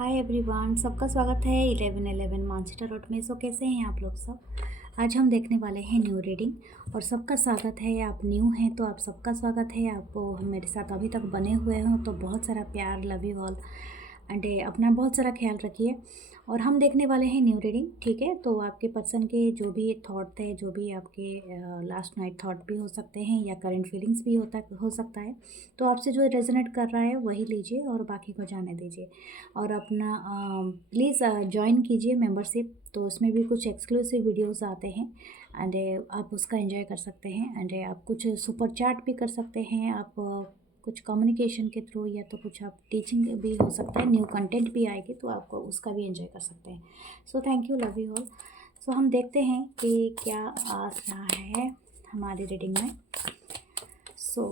Hi everyone, सबका स्वागत है 1111 मानचेस्टर रोड में। सो कैसे हैं आप लोग सब। आज हम देखने वाले हैं न्यू रीडिंग और सबका स्वागत है। आप न्यू हैं तो आप सबका स्वागत है। आप मेरे साथ अभी तक बने हुए हो तो बहुत सारा प्यार, लव यू ऑल एंड अपना बहुत सारा ख्याल रखिए। और हम देखने वाले हैं न्यू रीडिंग, ठीक है। तो आपके पर्सन के जो भी थॉट थे, जो भी आपके लास्ट नाइट थॉट भी हो सकते हैं या करंट फीलिंग्स भी हो सकता है। तो आपसे जो रेजोनेट कर रहा है वही लीजिए और बाकी को जाने दीजिए। और अपना प्लीज़ ज्वाइन कीजिए मेंबरशिप, तो उसमें भी कुछ एक्सक्लूसिव वीडियोस आते हैं एंड आप उसका एंजॉय कर सकते हैं। एंड आप कुछ सुपर चैट भी कर सकते हैं। आप कुछ कम्युनिकेशन के थ्रू या तो कुछ आप टीचिंग भी हो सकता है, न्यू कंटेंट भी आएगी तो आपको उसका भी एंजॉय कर सकते हैं। So thank you, love you all. So हम देखते हैं कि क्या आ रहा है हमारी रीडिंग में। So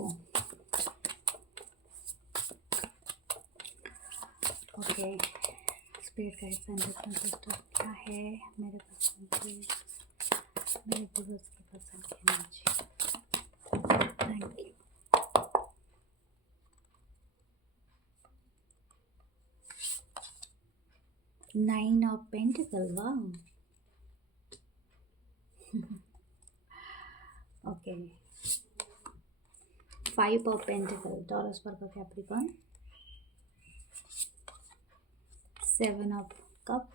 okay, spirit guides and sister क्या है मेरे पर्सन की, मेरे व्यूअर्स के पर्सन की energy. Thank you. 9 of pentacle, वाह। ओके, 5 ऑफ पेंटिकल, टॉरस पर का Capricorn, 7 of cup,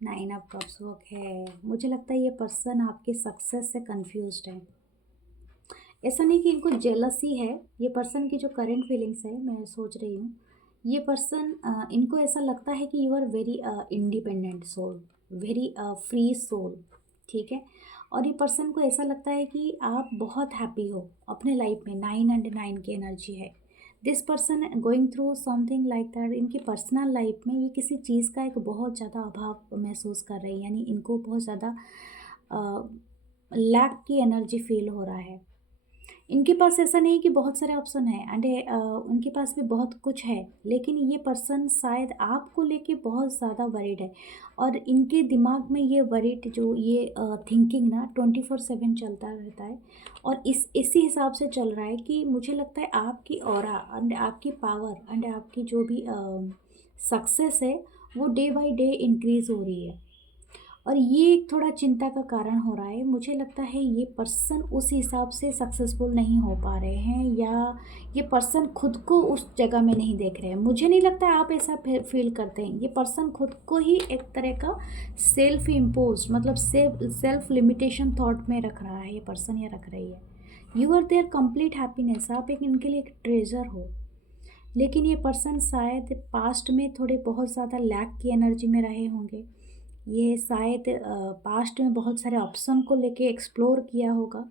9 of cups. Okay, मुझे लगता है ये पर्सन आपके सक्सेस से कंफ्यूज्ड है। ऐसा नहीं कि इनको जेलसी है, ये पर्सन की जो करंट फीलिंग्स है, मैं सोच रही हूँ ये पर्सन इनको ऐसा लगता है कि you are very independent soul, very free soul, ठीक है। और ये पर्सन को ऐसा लगता है कि आप बहुत हैप्पी हो अपने लाइफ में। 9 एंड 9 की एनर्जी है। This person going through something like that. इनकी पर्सनल लाइफ में ये किसी चीज़ का एक बहुत ज़्यादा अभाव महसूस कर रही है, यानी इनको बहुत ज़्यादा लैक की एनर्जी फील हो रहा है। इनके पास ऐसा नहीं कि बहुत सारे ऑप्शन हैं एंड उनके पास भी बहुत कुछ है, लेकिन ये पर्सन शायद आपको लेके बहुत ज़्यादा वरीड है। और इनके दिमाग में ये वरीड जो ये थिंकिंग ना 24/7 चलता रहता है। और इसी हिसाब से चल रहा है कि मुझे लगता है आपकी ऑरा एंड आपकी पावर एंड आपकी जो भी सक्सेस है वो डे बाय डे इंक्रीज़ हो रही है। और ये एक थोड़ा चिंता का कारण हो रहा है। मुझे लगता है ये पर्सन उस हिसाब से सक्सेसफुल नहीं हो पा रहे हैं, या ये पर्सन खुद को उस जगह में नहीं देख रहे हैं। मुझे नहीं लगता आप ऐसा फील करते हैं। ये पर्सन खुद को ही एक तरह का सेल्फ इम्पोज, मतलब सेल्फ लिमिटेशन थॉट में रख रहा है ये पर्सन, या रख रही है। You are there complete happiness, आप एक इनके लिए एक ट्रेजर हो। लेकिन ये पर्सन शायद पास्ट में थोड़े बहुत ज़्यादा लैक की एनर्जी में रहे होंगे। ये शायद पास्ट में बहुत सारे ऑप्शन को लेके एक्सप्लोर किया होगा।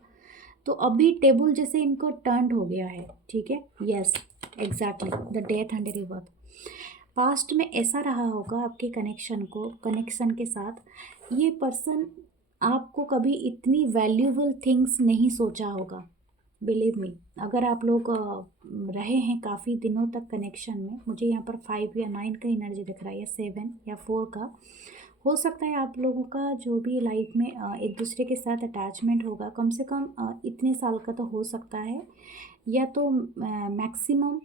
तो अभी टेबल जैसे इनको टर्न हो गया है, ठीक है। Yes, exactly, the death and rebirth. Past में ऐसा रहा होगा आपके कनेक्शन के साथ। ये पर्सन आपको कभी इतनी वैल्यूबल थिंग्स नहीं सोचा होगा। बिलीव मी, अगर आप लोग रहे हैं काफ़ी दिनों तक कनेक्शन में, मुझे यहाँ पर 5 या 9 का एनर्जी दिख रहा है, या 7 या 4 का। हो सकता है आप लोगों का जो भी लाइफ में एक दूसरे के साथ अटैचमेंट होगा, कम से कम इतने साल का तो हो सकता है, या तो मैक्सिमम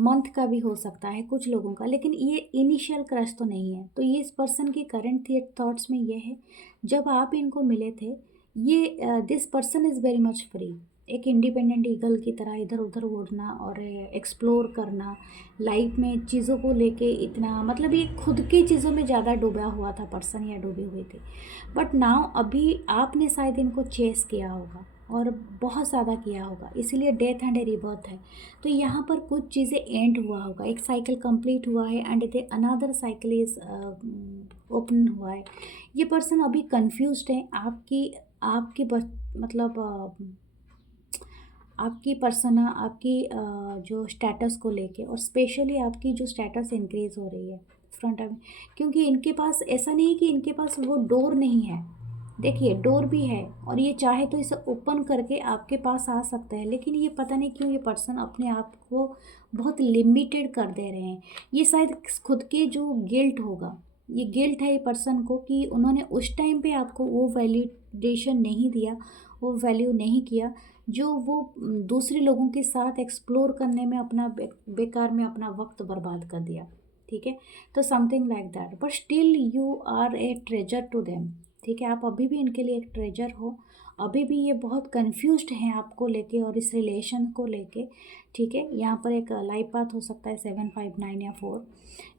मंथ का भी हो सकता है कुछ लोगों का। लेकिन ये इनिशियल क्रश तो नहीं है। तो ये इस पर्सन के करंट थॉट्स में ये है, जब आप इनको मिले थे, ये this person is very much free. एक इंडिपेंडेंट ईगल की तरह इधर उधर उड़ना और एक्सप्लोर करना लाइफ में, चीज़ों को लेके इतना, मतलब ये खुद की चीज़ों में ज़्यादा डूबा हुआ था पर्सन, या डूबी हुई थी। बट नाउ अभी आपने शायद इनको चेस किया होगा और बहुत ज़्यादा किया होगा, इसीलिए डेथ एंड रिबर्थ है। तो यहाँ पर कुछ चीज़ें एंड हुआ होगा, एक साइकिल कंप्लीट हुआ है and another cycle is open हुआ है। ये पर्सन अभी कंफ्यूज्ड है आपकी आपकी मतलब आपकी पर्सना, आपकी जो स्टेटस को लेके, और स्पेशली आपकी जो स्टेटस इंक्रीज़ हो रही है फ्रंट में। क्योंकि इनके पास ऐसा नहीं कि इनके पास वो डोर नहीं है। देखिए, डोर भी है और ये चाहे तो इसे ओपन करके आपके पास आ सकता है, लेकिन ये पता नहीं क्यों ये पर्सन अपने आप को बहुत लिमिटेड कर दे रहे हैं। ये शायद खुद के जो गिल्ट होगा, ये गिल्ट है ये पर्सन को कि उन्होंने उस टाइम पे आपको वो वैल्यूडेशन नहीं दिया, वो वैल्यू नहीं किया जो वो दूसरे लोगों के साथ एक्सप्लोर करने में अपना बेकार में अपना वक्त बर्बाद कर दिया। ठीक है, तो something like that, but still you are a treasure to them. ठीक है, आप अभी भी इनके लिए एक ट्रेजर हो। अभी भी ये बहुत कंफ्यूज्ड हैं आपको लेके और इस रिलेशन को लेके। ठीक है, यहाँ पर एक लाइफ पाथ हो सकता है 7, 5, 9 या 4।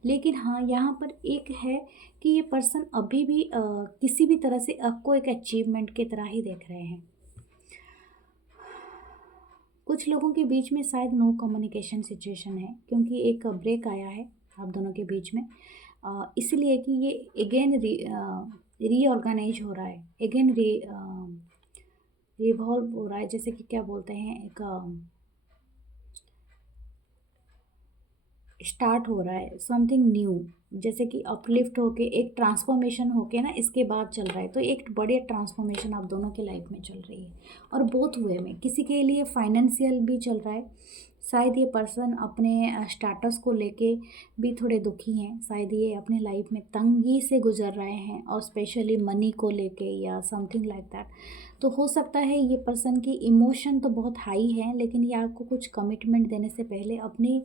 लेकिन हाँ, यहाँ पर एक है कि ये पर्सन अभी भी किसी भी तरह से आपको एक अचीवमेंट की तरह ही देख रहे हैं। कुछ लोगों के बीच में शायद नो कम्युनिकेशन सिचुएशन है, क्योंकि एक ब्रेक आया है आप दोनों के बीच में, इसलिए कि ये अगेन रीऑर्गेनाइज हो रहा है, अगेन रिवॉल्व हो रहा है, जैसे कि क्या बोलते हैं, एक स्टार्ट हो रहा है समथिंग न्यू, जैसे कि अपलिफ्ट होके एक ट्रांसफॉर्मेशन होके ना इसके बाद चल रहा है। तो एक बड़े ट्रांसफॉर्मेशन आप दोनों के लाइफ में चल रही है, और बोथ वे में किसी के लिए फाइनेंशियल भी चल रहा है। शायद ये पर्सन अपने स्टेटस को लेके भी थोड़े दुखी हैं, शायद ये अपने लाइफ में तंगी से गुजर रहे हैं, और स्पेशली मनी को लेके या समथिंग लाइक दैट। तो हो सकता है ये पर्सन की इमोशन तो बहुत हाई है, लेकिन ये आपको कुछ कमिटमेंट देने से पहले अपनी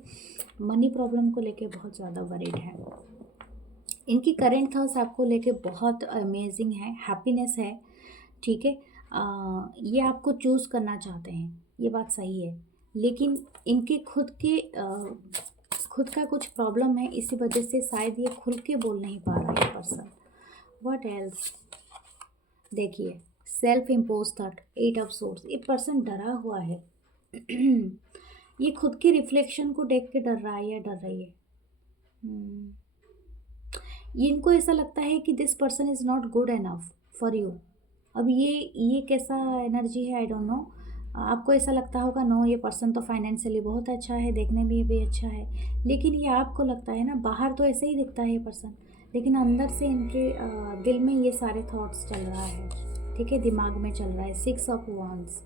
मनी प्रॉब्लम को लेके बहुत ज़्यादा वरीड है। इनकी करेंट थॉट्स आपको लेके बहुत अमेजिंग है, हैप्पीनेस है। ठीक है, ये आपको चूज़ करना चाहते हैं, ये बात सही है, लेकिन इनके खुद का कुछ प्रॉब्लम है, इसी वजह से शायद ये खुल के बोल नहीं पा रहा है पर्सन। व्हाट एल्स, देखिए, self impose thought, 8 of source, ये पर्सन डरा हुआ है। ये खुद के रिफ्लेक्शन को देख के डर रहा है या डर रही है। ये इनको ऐसा लगता है कि this person is not good enough for you. अब ये कैसा एनर्जी है, आई डोंट नो। आपको ऐसा लगता होगा नो, ये पर्सन तो फाइनेंशियली बहुत अच्छा है, देखने में भी अच्छा है, लेकिन ये आपको लगता है ना, बाहर तो ऐसे ही दिखता है ये पर्सन, लेकिन अंदर से इनके दिल में ये सारे थॉट्स चल रहा है। ठीक है, दिमाग में चल रहा है। 6 of wands,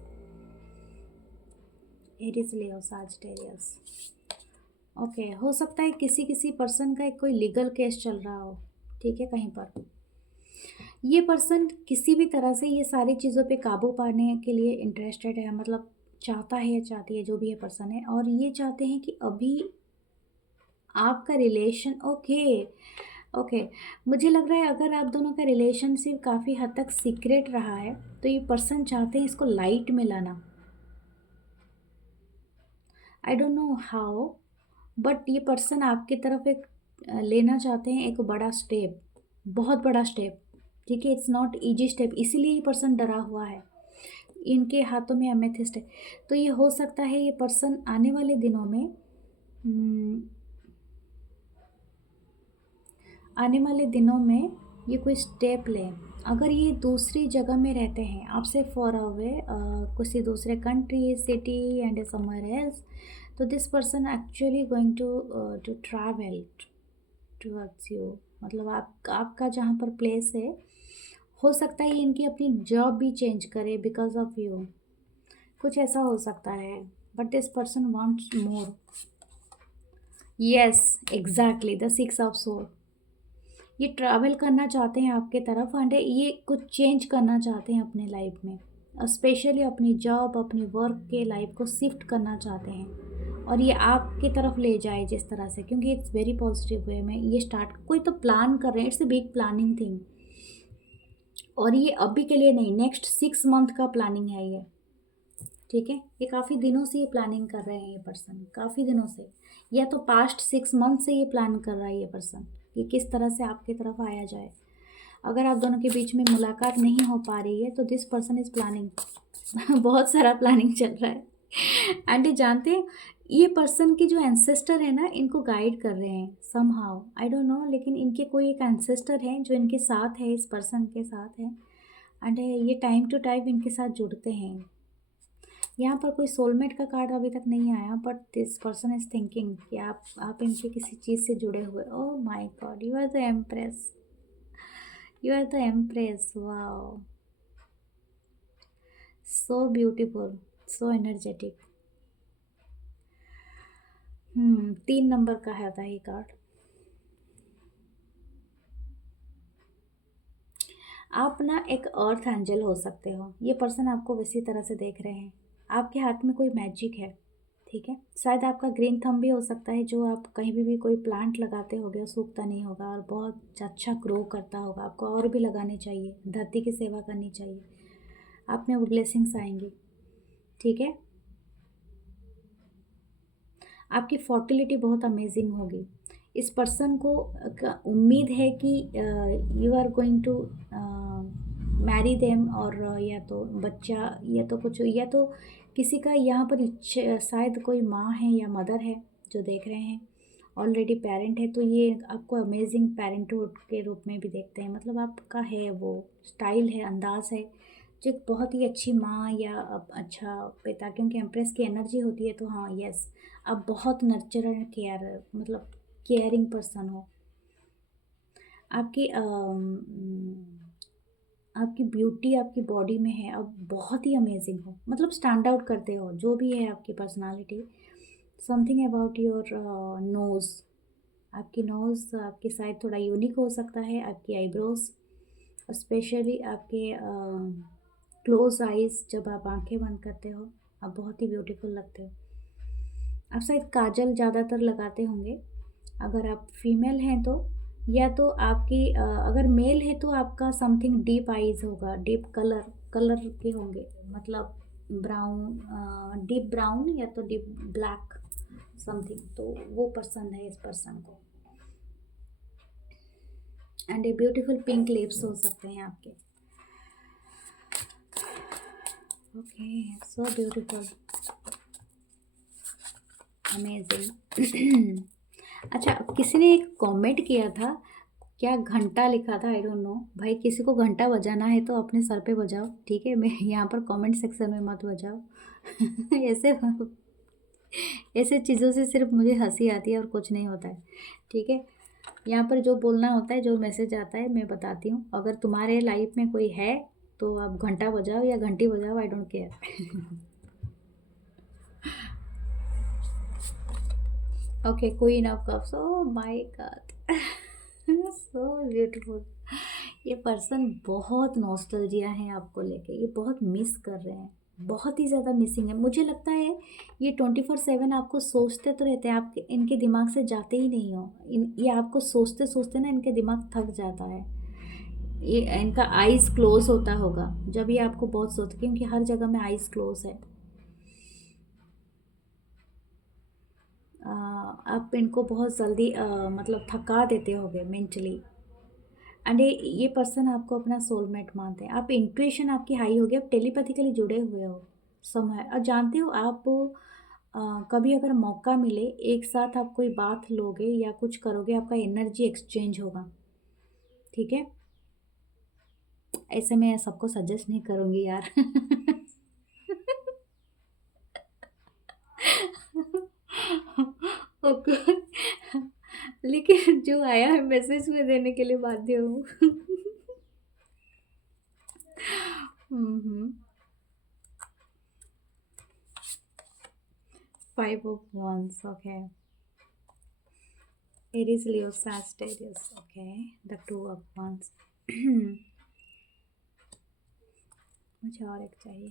Aries, Leo, Sagittarius. Okay, हो सकता है किसी पर्सन का एक कोई लीगल केस चल रहा हो। ठीक है, कहीं पर ये पर्सन किसी भी तरह से ये सारी चीज़ों पे काबू पाने के लिए इंटरेस्टेड है, मतलब चाहता है या चाहती है, जो भी ये पर्सन है, और ये चाहते हैं कि अभी आपका रिलेशन, ओके ओके, मुझे लग रहा है अगर आप दोनों का रिलेशनशिप काफ़ी हद तक सीक्रेट रहा है, तो ये पर्सन चाहते हैं इसको लाइट में लाना। I don't know how, but ये पर्सन आपकी तरफ एक लेना चाहते हैं, एक बड़ा स्टेप, बहुत बड़ा स्टेप। ठीक है, इट्स नॉट इजी स्टेप, इसीलिए ये पर्सन डरा हुआ है। इनके हाथों में एमेथिस्ट है, तो ये हो सकता है ये पर्सन आने वाले दिनों में ये कोई स्टेप लें। अगर ये दूसरी जगह में रहते हैं आपसे फॉर अवे, किसी दूसरे country, city and somewhere else, तो this person actually going to travel towards you, मतलब आपका जहाँ पर प्लेस है, हो सकता है इनकी अपनी जॉब भी चेंज करे बिकॉज ऑफ यू, कुछ ऐसा हो सकता है, but this person wants more. Yes, exactly, the 6 of sword, ये ट्रैवल करना चाहते हैं आपके तरफ, एंड ये कुछ चेंज करना चाहते हैं अपने लाइफ में, स्पेशली अपनी जॉब, अपनी वर्क के लाइफ को शिफ्ट करना चाहते हैं, और ये आपकी तरफ ले जाए जिस तरह से, क्योंकि इट्स वेरी पॉजिटिव वे में ये स्टार्ट, कोई तो प्लान कर रहे हैं, it's a big planning thing, और ये अभी के लिए नहीं, नेक्स्ट 6 मंथ का प्लानिंग है ये। ठीक है, ये काफ़ी दिनों से ये प्लानिंग कर रहे हैं, ये पर्सन काफ़ी दिनों से, या तो पास्ट 6 मंथ से ये प्लान कर रहा है ये पर्सन कि किस तरह से आपकी तरफ आया जाए। अगर आप दोनों के बीच में मुलाकात नहीं हो पा रही है, तो दिस पर्सन इज़ प्लानिंग बहुत सारा प्लानिंग चल रहा है। एंड ये जानते हैं, ये पर्सन के जो एंसेस्टर है ना, इनको गाइड कर रहे हैं समहाउ, आई डोंट नो, लेकिन इनके कोई एक एंसेस्टर हैं जो इनके साथ है, इस पर्सन के साथ है, एंड ये टाइम टू टाइम इनके साथ जुड़ते हैं। यहाँ पर कोई सोलमेट का कार्ड अभी तक नहीं आया, but this person is thinking कि आप इनके किसी चीज़ से जुड़े हुए। Oh my god, you are the empress, you are the empress, wow, so beautiful, so energetic. 3 number का है था ये कार्ड। आप ना एक अर्थ एंजल हो सकते हो, ये पर्सन आपको इसी तरह से देख रहे हैं, आपके हाथ में कोई मैजिक है, ठीक है? शायद आपका ग्रीन थंब भी हो सकता है, जो आप कहीं भी कोई प्लांट लगाते होगे, वो सूखता नहीं होगा और बहुत अच्छा ग्रो करता होगा। आपको और भी लगाने चाहिए, धरती की सेवा करनी चाहिए, आप में वो ब्लेसिंग्स आएँगी, ठीक है? आपकी फर्टिलिटी बहुत अमेजिंग होगी। इस पर्सन को उम्मीद है कि you are going to marry them, और या तो बच्चा, या तो कुछ, या तो किसी का यहाँ पर शायद कोई माँ है या मदर है जो देख रहे हैं, ऑलरेडी पेरेंट है, तो ये आपको अमेजिंग पेरेंटहुड के रूप में भी देखते हैं। मतलब आपका है वो स्टाइल है, अंदाज़ है, जो एक बहुत ही अच्छी माँ या अच्छा पिता, क्योंकि एम्प्रेस की एनर्जी होती है, तो हाँ, यस, आप बहुत नर्चर एंड केयर, मतलब केयरिंग पर्सन हो। आपकी आपकी ब्यूटी आपकी बॉडी में है, अब बहुत ही अमेजिंग हो, मतलब स्टैंड आउट करते हो, जो भी है आपकी personality. Something about your nose, आपकी नोज़ आपकी शायद थोड़ा यूनिक हो सकता है, आपकी आईब्रोज, स्पेशली आपके क्लोज आइज़, जब आप आंखें बंद करते हो, आप बहुत ही ब्यूटीफुल लगते हो। आप शायद काजल ज़्यादातर लगाते होंगे, अगर आप फीमेल हैं तो, या तो आपकी अगर मेल है तो आपका समथिंग डीप आईज़ होगा, डीप कलर कलर के होंगे, मतलब ब्राउन, डीप ब्राउन या तो डीप ब्लैक समथिंग, तो वो पसंद है इस पर्सन को। And a beautiful pink lips हो सकते हैं आपके। Okay, so beautiful, amazing. अच्छा, किसी ने एक कमेंट किया था, क्या घंटा लिखा था, आई डोंट नो भाई। किसी को घंटा बजाना है तो अपने सर पे बजाओ, ठीक है? मैं यहाँ पर कमेंट सेक्शन में मत बजाओ। ऐसे ऐसे चीज़ों से सिर्फ मुझे हंसी आती है और कुछ नहीं होता है, ठीक है? यहाँ पर जो बोलना होता है, जो मैसेज आता है, मैं बताती हूँ। अगर तुम्हारे लाइफ में कोई है तो आप घंटा बजाओ या घंटी बजाओ, I don't care. Okay, queen of cups, oh my God, so beautiful. ये पर्सन बहुत नॉस्टैल्जिया है आपको लेके, ये बहुत मिस कर रहे हैं, बहुत ही ज़्यादा मिसिंग है। मुझे लगता है ये 24/7 आपको सोचते तो रहते हैं, आपके इनके दिमाग से जाते ही नहीं हो। ये आपको सोचते सोचते ना इनके दिमाग थक जाता है। ये इनका आइज़ क्लोज होता होगा जब ये आपको बहुत सोचते, क्योंकि हर जगह में आइज़ क्लोज है। आप इनको बहुत जल्दी मतलब थका देते होगे मेंटली। एंड ये पर्सन आपको अपना सोलमेट मानते हैं। आप इंट्यूशन आपकी हाई होगी, आप टेलीपैथिकली जुड़े हुए हो समय, और जानते हो आप कभी अगर मौका मिले, एक साथ आप कोई बात लोगे या कुछ करोगे, आपका एनर्जी एक्सचेंज होगा, ठीक है? ऐसे मैं सबको सजेस्ट नहीं करूँगी यार। ओके, लेकिन जो आया है मैसेज में देने के लिए बाध्य हूँ। हम्म। 5 of Wands, okay. Aries, Leo, Sagittarius, okay. The 2 of Wands. मुझे और एक चाहिए।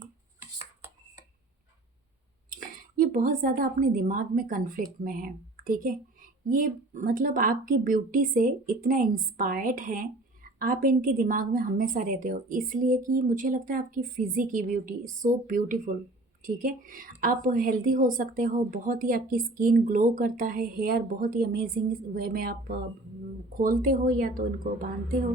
ये बहुत ज़्यादा अपने दिमाग में कन्फ्लिक्ट में है, ठीक है? ये मतलब आपकी ब्यूटी से इतना इंस्पायर्ड हैं, आप इनके दिमाग में हमेशा रहते हो, इसलिए कि मुझे लगता है आपकी फ़िज़िक की ब्यूटी सो ब्यूटीफुल, ठीक है? आप हेल्दी हो सकते हो, बहुत ही आपकी स्किन ग्लो करता है, हेयर बहुत ही अमेजिंग वे में आप खोलते हो या तो इनको बांधते हो।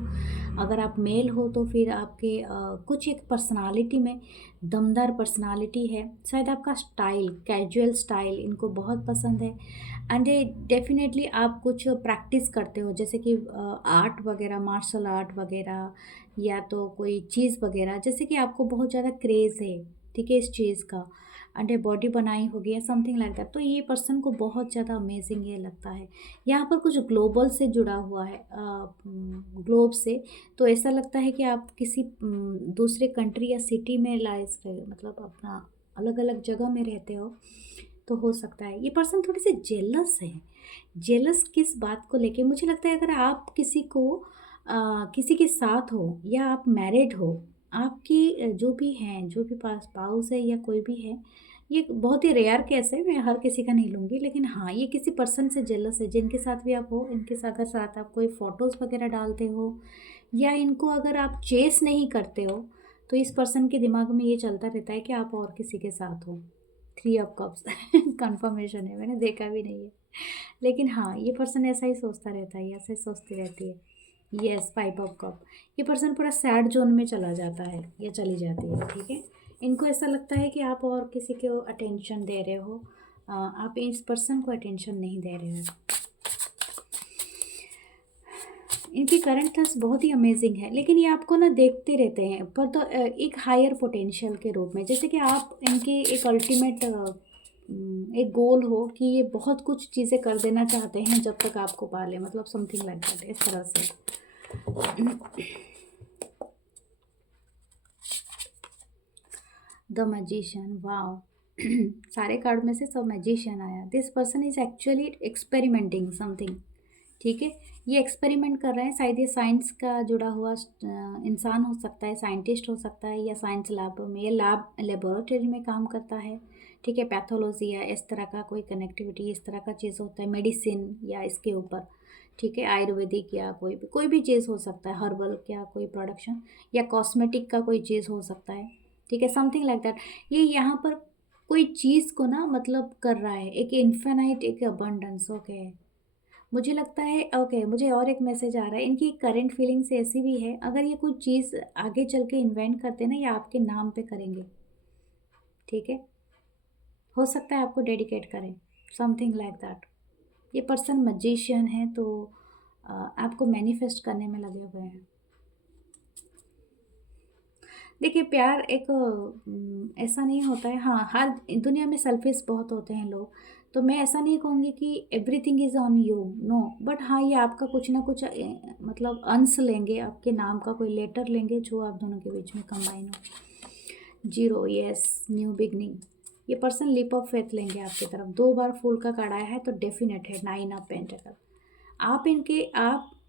अगर आप मेल हो तो फिर आपके कुछ एक पर्सनालिटी में दमदार पर्सनालिटी है, शायद आपका स्टाइल, कैजुअल स्टाइल इनको बहुत पसंद है। एंड डेफिनेटली आप कुछ प्रैक्टिस करते हो, जैसे कि आर्ट वगैरह, मार्शल आर्ट वगैरह, या तो कोई चीज़ वगैरह, जैसे कि आपको बहुत ज़्यादा क्रेज़ है, ठीक है, इस चीज़ का। एंड बॉडी बनाई होगी या समथिंग लाइक दैट, तो ये पर्सन को बहुत ज़्यादा अमेजिंग ये लगता है। यहाँ पर कुछ ग्लोबल से जुड़ा हुआ है, ग्लोब से, तो ऐसा लगता है कि आप किसी दूसरे कंट्री या सिटी में लाइस रहे, मतलब अपना अलग अलग जगह में रहते हो, तो हो सकता है। ये पर्सन थोड़े से जेलस है। जेलस किस बात को लेके? मुझे लगता है अगर आप किसी को किसी के साथ हो या आप मैरिड हो, आपकी जो भी हैं, जो भी पास स्पाउस है या कोई भी है, ये बहुत ही रेयर केस है, मैं हर किसी का नहीं लूँगी, लेकिन हाँ, ये किसी पर्सन से जेलस है, जिनके साथ भी आप हो, इनके साथ अगर साथ आप कोई फ़ोटोज़ वगैरह डालते हो या इनको अगर आप चेस नहीं करते हो, तो इस पर्सन के दिमाग में ये चलता रहता है कि आप और किसी के साथ हो। 3 ऑफ कप्स कन्फर्मेशन है, मैंने देखा भी नहीं है। लेकिन हाँ, ये पर्सन ऐसा ही सोचता रहता है, ऐसा ही सोचती रहती है। Yes, 5 of cup. ये पर्सन पूरा सैड ज़ोन में चला जाता है या चली जाती है, ठीक है? इनको ऐसा लगता है कि आप और किसी को अटेंशन दे रहे हो, आप इस पर्सन को अटेंशन नहीं दे रहे हो। इनकी करंट थॉट्स बहुत ही अमेजिंग है, लेकिन ये आपको ना देखते रहते हैं, पर तो एक हायर पोटेंशियल के रूप में, जैसे कि आप इनके एक अल्टीमेट एक गोल हो कि ये बहुत कुछ चीज़ें कर देना चाहते हैं जब तक आपको पाले, मतलब समथिंग लाइक दैट, इस तरह से। The magician, wow. सारे कार्ड में से सब मैजिशियन आया। This person is actually experimenting something, ठीक है? ये एक्सपेरिमेंट कर रहे हैं, शायद ये साइंस का जुड़ा हुआ इंसान हो सकता है, साइंटिस्ट हो सकता है, या साइंस लैब में या लैब लेबोरेटरी में काम करता है, ठीक है? पैथोलॉजी या इस तरह का कोई कनेक्टिविटी, इस तरह का चीज़ होता है, मेडिसिन या इसके ऊपर, ठीक है? आयुर्वेदिक या कोई भी चीज़ हो सकता है, हर्बल क्या कोई प्रोडक्शन, या कॉस्मेटिक का कोई चीज़ हो सकता है, ठीक है? Something like that. ये यहाँ पर कोई चीज़ को ना मतलब कर रहा है, एक इन्फिनाइट, एक अबंडेंस, ओके। मुझे लगता है, ओके, मुझे और एक मैसेज आ रहा है, इनकी करंट फीलिंग्स ऐसी भी है, अगर ये कुछ चीज़ आगे चल के इन्वेंट करते ना, ये आपके नाम पे करेंगे, ठीक है? हो सकता है आपको डेडिकेट करें, समथिंग लाइक दैट। ये पर्सन मैजिशियन है, तो आपको मैनिफेस्ट करने में लगे हुए हैं। देखिए, प्यार एक ऐसा नहीं होता है, हाँ, हर दुनिया में सेल्फिश बहुत होते हैं लोग, तो मैं ऐसा नहीं कहूँगी कि everything is on you, no, but हाँ, ये आपका कुछ ना कुछ मतलब अंश लेंगे, आपके नाम का कोई लेटर लेंगे जो आप दोनों के बीच में कंबाइन हो। Zero, yes, new beginning. ये पर्सन लीप ऑफ फेथ लेंगे आपकी तरफ। 2 बार फूल का कार्ड आया है, तो डेफिनेट है 9 ऑफ पेंटिकल। आप इनके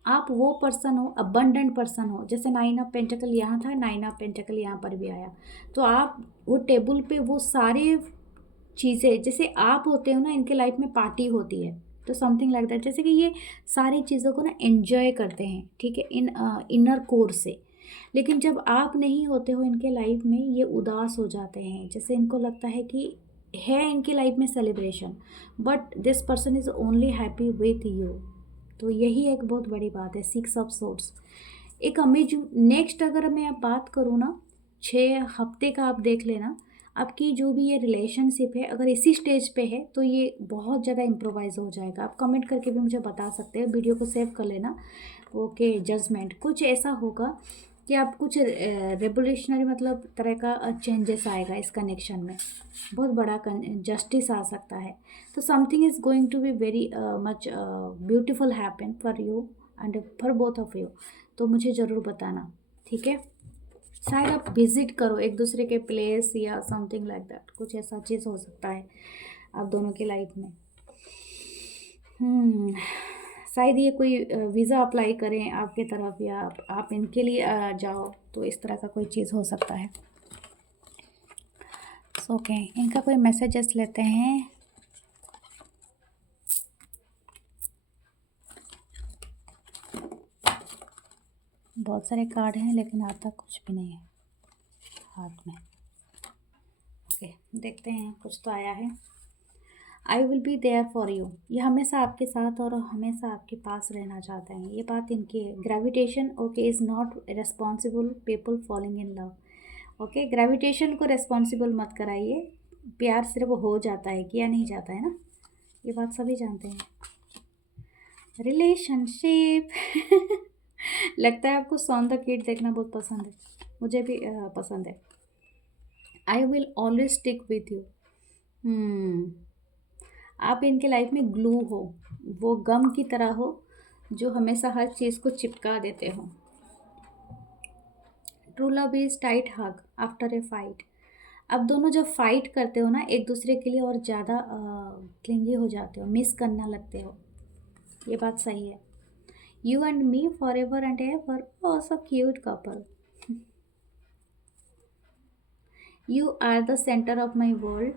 आप वो पर्सन हो, अबंडेंट पर्सन हो, जैसे 9 ऑफ पेंटिकल यहाँ था, 9 ऑफ पेंटिकल यहाँ पर भी आया, तो आप वो टेबल पे वो सारे चीज़ें, जैसे आप होते हो ना, इनके लाइफ में पार्टी होती है, तो समथिंग लाइक दैट, जैसे कि ये सारी चीज़ों को ना एन्जॉय करते हैं, ठीक है, इनर कोर से। लेकिन जब आप नहीं होते हो इनके लाइफ में, ये उदास हो जाते हैं, जैसे इनको लगता है कि है इनके लाइफ में celebration, but this person is only happy with you. तो यही एक बहुत बड़ी बात है, 6 ऑफ सोर्ट्स। एक अमेजिंग, नेक्स्ट अगर मैं आप बात करूँ ना, 6 हफ्ते का आप देख लेना, आपकी जो भी ये रिलेशनशिप है, अगर इसी स्टेज पे है, तो ये बहुत ज़्यादा इम्प्रोवाइज़ हो जाएगा। आप कमेंट करके भी मुझे बता सकते हैं, वीडियो को सेव कर लेना, ओके। जजमेंट कुछ ऐसा होगा कि आप कुछ रेवोल्यूशनरी मतलब तरह का चेंजेस आएगा इस कनेक्शन में, बहुत बड़ा जस्टिस आ सकता है। तो something is going to be very much beautiful happen for you and for both of you. तो मुझे ज़रूर बताना, ठीक है? शायद आप विज़िट करो एक दूसरे के प्लेस या समथिंग लाइक दैट, कुछ ऐसा चीज़ हो सकता है आप दोनों की लाइफ में। शायद ये कोई वीज़ा अप्लाई करें आपके तरफ, या आप इनके लिए जाओ, तो इस तरह का कोई चीज़ हो सकता है। ओके, इनका कोई मैसेजेस लेते हैं। बहुत सारे कार्ड हैं, लेकिन आता कुछ भी नहीं है हाथ में। ओके, देखते हैं, कुछ तो आया है। I will be there for you. ये हमेशा आपके साथ और हमेशा आपके पास रहना चाहते हैं, ये बात इनकी है। Gravitation, okay, is not responsible people falling in love. Okay, gravitation को रेस्पॉन्सिबल मत कराइए, प्यार सिर्फ हो जाता है, किया नहीं जाता है ना, ये बात सभी जानते हैं। रिलेशनशिप लगता है आपको सॉन द किड देखना बहुत पसंद है, मुझे भी पसंद है। I will always stick with you. आप इनके लाइफ में ग्लू हो, वो गम की तरह हो जो हमेशा हर चीज़ को चिपका देते हो। True love is tight hug after a fight. अब दोनों जब फाइट करते हो ना एक दूसरे के लिए, और ज़्यादा क्लिंगी हो जाते हो, मिस करना लगते हो, ये बात सही है। You and me for ever and ever, oh so cute couple. You are the centre of my world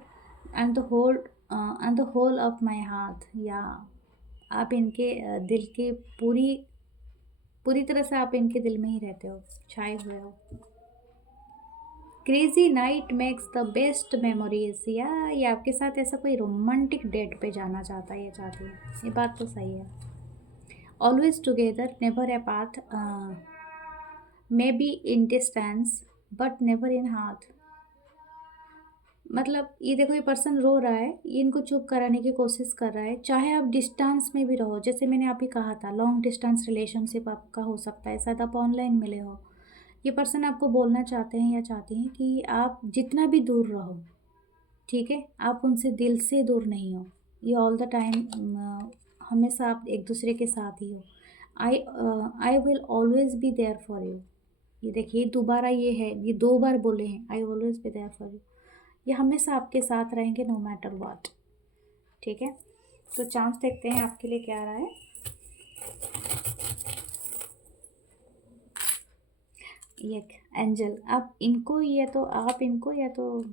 and the whole of my heart. या आप इनके दिल के पूरी पूरी तरह से आप इनके दिल में ही रहते हो, छाए हुए हो। Crazy night makes the best memories. या ये आपके साथ ऐसा कोई रोमांटिक डेट पे जाना चाहता है या चाहती है, ये बात तो सही है। Always together never apart, may be in distance but never in heart. मतलब ये देखो, ये पर्सन रो रहा है, ये इनको चुप कराने की कोशिश कर रहा है, चाहे आप डिस्टेंस में भी रहो। जैसे मैंने आप ही कहा था, लॉन्ग डिस्टेंस रिलेशनशिप आपका हो सकता है, शायद आप ऑनलाइन मिले हो। ये पर्सन आपको बोलना चाहते हैं या चाहती हैं कि आप जितना भी दूर रहो, ठीक है, आप उनसे दिल से दूर नहीं हो। ये ऑल द टाइम हमेशा आप एक दूसरे के साथ ही हो। I I will always be there for you. ये देखिए, दोबारा ये है, ये 2 बार बोले हैं, I always be there for you. ये हमेशा आपके साथ रहेंगे नो मैटर व्हाट। ठीक है, तो चांस देखते हैं आपके लिए क्या आ रहा है। ये एंजल, आप इनको या तो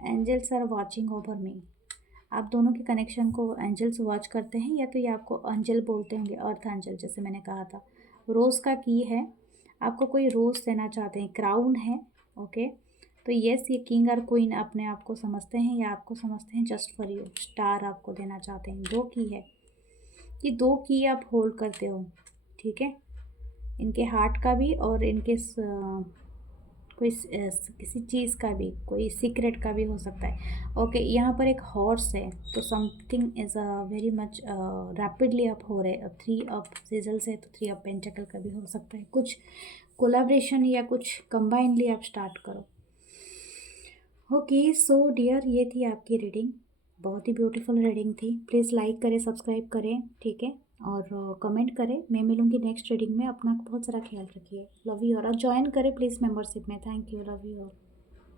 angels are watching over me. आप दोनों के कनेक्शन को एंजल्स वॉच करते हैं, या तो ये आपको एंजल बोलते होंगे, अर्थ एंजल, जैसे मैंने कहा था। रोज़ का की है, आपको कोई रोज़ देना चाहते हैं, क्राउन है। ओके, तो यस, ये किंग और क्वीन अपने आप को समझते हैं या आपको समझते हैं जस्ट फॉर यू। स्टार आपको देना चाहते हैं, 2 की है। ये 2 की आप होल्ड करते हो, ठीक है, इनके हार्ट का भी और इनके किसी चीज़ का भी, कोई सीक्रेट का भी हो सकता है। ओके, यहाँ पर एक हॉर्स है, तो something is very much rapidly up हो रहे हैं। 3 ऑफ सीजल्स है तो 3 ऑफ पेंटिकल का भी हो सकता है। कुछ कोलैबोरेशन या कुछ कंबाइनली आप स्टार्ट करो। ओके सो डियर, ये थी आपकी रीडिंग, बहुत ही ब्यूटीफुल रीडिंग थी। प्लीज़ लाइक करें, सब्सक्राइब करें, ठीक है, और कमेंट करें। मैं मिलूँगी नेक्स्ट रीडिंग में। अपना बहुत सारा ख्याल रखिए। Love you. और ज्वाइन करें प्लीज़ मेंबरशिप में। Thank you, love you all.